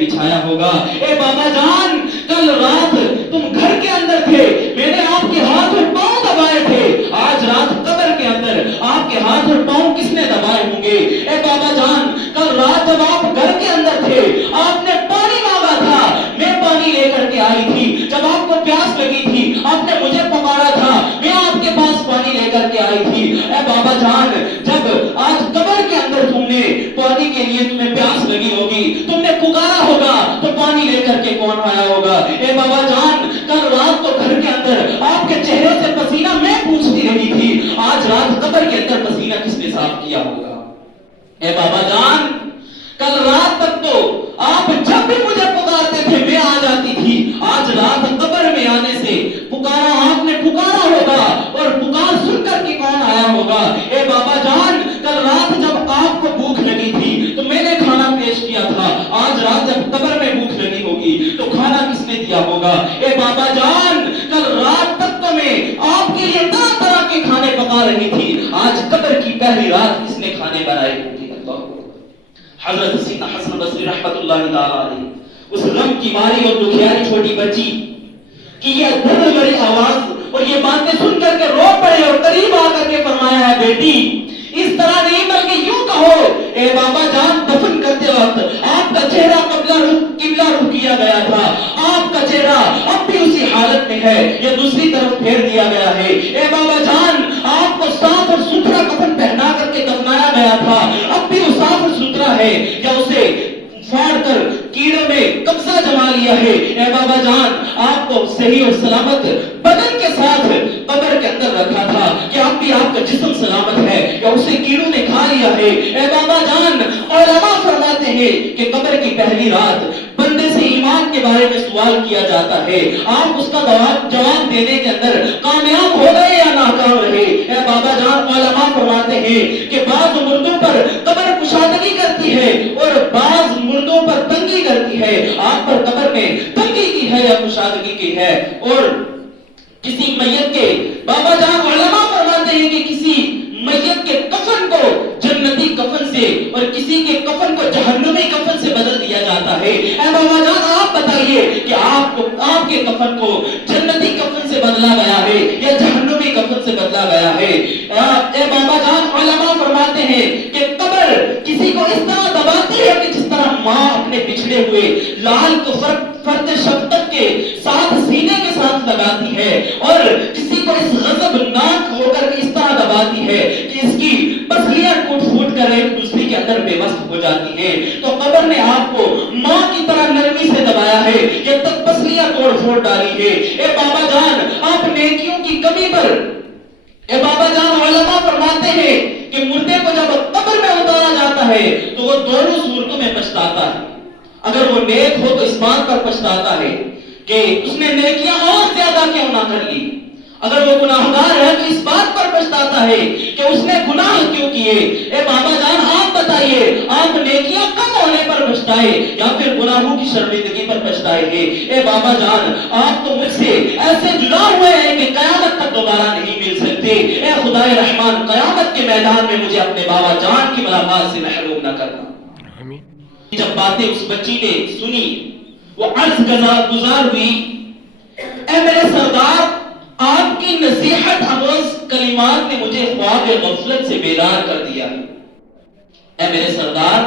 بچھایا ہوگا۔ اے بابا جان، کل رات تم گھر کے اندر تھے، میں نے آپ کے ہاتھ اور پاؤں دبائے تھے، آج رات قبر کے اندر آپ کے ہاتھ اور پاؤں کس نے دبائے ہوں گے؟ اے بابا جان، کل رات جب آپ گھر کے اندر تھے، آپ نے پانی مانگا تھا، میں پانی لے کر کے آئی تھی۔ جب آپ کو پیاس لگی تھی، آپ نے مجھے پکارا تھا، میں آپ کے پاس پانی لے کر کے آئی تھی۔ اے بابا جان، جب آج قبر کے اندر تم نے پانی کے لیے تمہیں پیاس لگی ہوگی، تم نے پکارا ہوگا تو پانی لے کر کے کون آیا ہوگا؟ اے بابا جان، کل رات کو گھر کے اندر آپ کے چہرے سے پسینہ میں پوچھتی رہی تھی، آج رات قبر کے اندر پسینہ کس نے صاف کیا ہوگا؟ اے بابا جان، کل رات تک تو آپ جب بھی مجھے پکارتے تھے میں آ جاتی تھی، آج رات قبر میں آنے سے پکارا آپ نے پکارا ہوگا اور پکار سن کر کے کون آیا ہوگا؟ اے بابا جان، کل رات جب آپ کو بھوک لگی تھی تو میں نے کھانا پیش کیا تھا، آج رات جب قبر میں بھوک لگی ہوگی تو کھانا کس نے دیا ہوگا؟ اے بابا جان، کل رات تک تو میں آپ کے لیے طرح طرح کے کھانے پکا رہی تھی، آج قبر کی پہلی رات کس نے کھانے بنائے ہوگی؟ حضرت سیدنا حسن بصری رحمت اللہ تعالی علیہ، اس غم کی ماری اور دکھیاری چھوٹی بچی کی یہ دل بڑی آواز اور یہ باتیں سن کر کے رو پڑے اور قریب آ کر کے فرمایا ہے، بیٹی اس طرح نہیں بلکہ یوں کہو، اے بابا جان، دفن کرتے وقت آپ کا چہرہ قبلہ رخ کیا گیا تھا، آپ کا چہرہ اب بھی اسی حالت میں ہے یا دوسری طرف پھیر دیا گیا ہے؟ اے بابا جان، آپ کو صاف اور ستھرا کفن پہنا کر کے دفنایا گیا تھا، اب بھی وہ صاف اور ستھرا ہے یا اسے پھاڑ کر کیڑے میں قبضہ جما لیا ہے؟ اے بابا جان، آپ کو صحیح اور سلامت بدن کے ساتھ قبر کے اندر رکھا تھا کہ اب بھی آپ کا جسم سلامت ہے یا اسے کیڑوں نے کھا لیا ہے؟ اے بابا جان، علماء فرماتے ہیں کہ قبر کی پہلی رات بندے سے ایمان کے بارے میں سوال کیا جاتا ہے، آپ اس کا جواب دینے کے اندر کامیاب ہو گئے یا ناکام رہے؟ اے بابا جان، علماء فرماتے ہیں کہ بعض مردوں پر قبر کشادگی کرتی ہے اور بعض مردوں پر تنگی کرتی ہے، آپ پر قبر میں تنگی کی ہے یا کشادگی کی ہے؟ اور کسی میت کے، بابا جان علماء فرماتے ہیں کہ کسی میت کے کفن کو جنتی کفن سے اور کسی کے کفن کو جہنمی کفن سے بدل دیا جاتا ہے۔ اے بابا جان، آپ بتائیے کہ آپ کے کفن کو جنتی کفن سے بدلا گیا ہے یا جہنمی کفن سے بدلا گیا ہے؟ اے بابا جان، علماء فرماتے ہیں کہ قبر کسی کو اس طرح دباتی ہے کہ جس طرح ماں اپنے بچھڑے ہوئے لال کو فرد شفقت کے ساتھ سینے کے ساتھ لگاتی ہے، اور کسی کو اس غضبناک ہو کر اس طرح دباتی ہے کہ اس کی پسلیاں ٹوٹ پھوٹ کر ایک دوسرے کے اندر بے وصف ہو جاتی ہیں۔ تو قبر نے آپ کو ماں کی طرح نرمی سے دبایا ہے، یہ تک پسلیاں توڑ پھوڑ ڈالی ہے۔ اے بابا جان، آپ نیکیوں کی کمی پر، اے بابا جان، علماء فرماتے ہیں کہ مردے کو جب قبر میں اتارا جاتا ہے تو وہ دونوں صورتوں میں پچھتاتا ہے۔ اگر وہ نیک ہو تو اس بات پر پچھتاتا ہے کہ اس نے نیکیاں اور زیادہ کیوں نہ کر لی، اگر وہ گناہگار ہے تو اس بات پر پچھتاتا ہے کہ اس نے گناہ کیوں کیے۔ اے بابا جان، آپ بتائیے، آپ نیکیاں کم ہونے پر پچھتائے یا پھر گناہوں کی شرمندگی پر پچھتائے گے؟ اے بابا جان، آپ تو مجھ سے ایسے جدا ہوئے ہیں کہ قیامت تک دوبارہ نہیں مل سکتے۔ اے خدائے رحمان، قیامت کے میدان میں مجھے اپنے بابا جان کی ملاقات سے محروم نہ کرنا۔ جب باتیں اس بچی نے سنی، وہ عرض گزار ہوئی، اے میرے سردار، آپ کی نصیحت آمیز کلمات نے مجھے خواب غفلت سے بیدار کر دیا۔ اے میرے سردار،